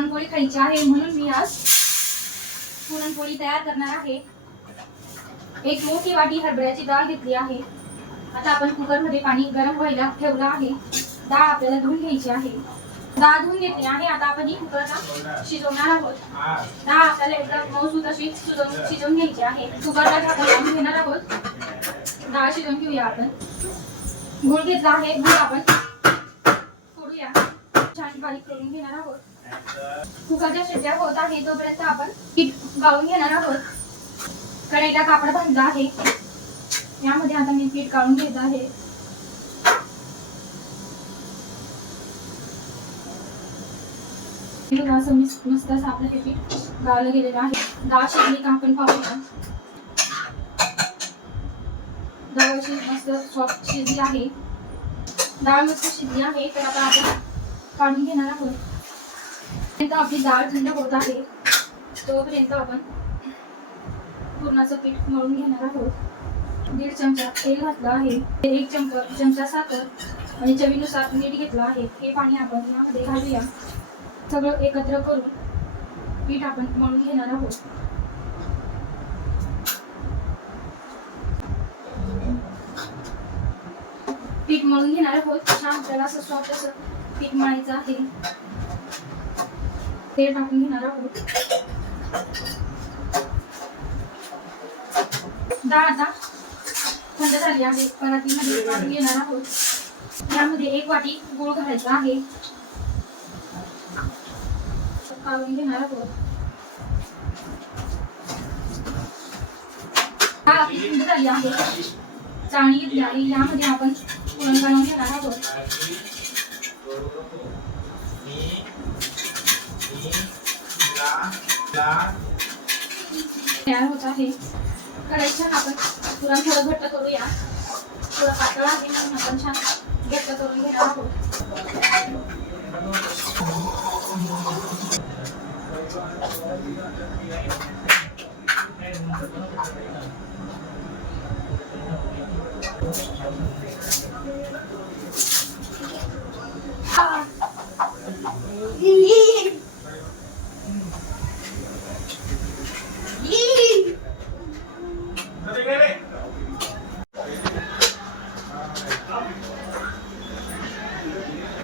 पुरणपोळी खायची आहे म्हणून मी आज पुरणपोळी तयार करणार आहे। एक मोठी वाटी हरभऱ्याची डाळ घेतली आहे। आता आपण कुकर मध्ये पाणी गरम व्हायला ठेवलं आहे। डाळ आपल्याला धुवून घ्यायची आहे। डाळ धुवून घेतली आहे। आता आपण ही कुकरला शिजवणार आहोत। डाळ आपल्याला एकदम मऊसूत अशी शिजवून घ्यायची आहे। कुकरला झाकण लावून घेणार आहोत। डाळ शिजवून घेऊया आपण। गूळ घेतला आहे। गूळ आपण फोडूया, छान बारीक करून घेणार आहोत। कुकरच्या शिट्ट्या होत आहे तोपर्यंत आपण पीठ गाळून घेणार आहोत। कढईला कापड बांधला आहे। यामध्ये आता मी पीठ गाळून घेत आहे। असं मस्त असं आपलं हे पीठ गाळलं गेलेलं आहे। डाळ शिजली का आपण पाहूया। डाळ अशी मस्त सॉफ्ट शिजली आहे। डाळ मस्त शिजली आहे तर आता आपण काढून घेणार आहोत। आपली डाळ थंड होत आहे तोपर्यंत आपण पुरणाचं पीठ मळून घेणार आहोत। 1.5 चमचा तेल घातलं आहे। 1 चमचा साखर आणि चवीनुसार मीठ घेतलं आहे। हे पाणी आपण यामध्ये घालूया। सगळं एकत्र करून पीठ आपण मळून घेणार आहोत। पीठ मळून घेणार आहोत। छान आपल्याला असं सॉफ्ट असं पीठ मळायचं आहे। तेल टाकून घेणार आहोत। डाळ आता थंड झाली आहे। परातीमध्ये काढून घेणार आहोत। यामध्ये 1 वाटी गूळ घालायचा आहे। काढून घेणार आहोत। डाळ आपली थंड झाली आहे। चाळणी घेतली आहे। यामध्ये आपण पुरण बनवून घेणार आहोत। तयार होत आहे। कढईत छान आपण पुरण थोडं घट्ट करूया। थोडं पातळ आहे म्हणून आपण छान घट्ट करून घेणार आहोत।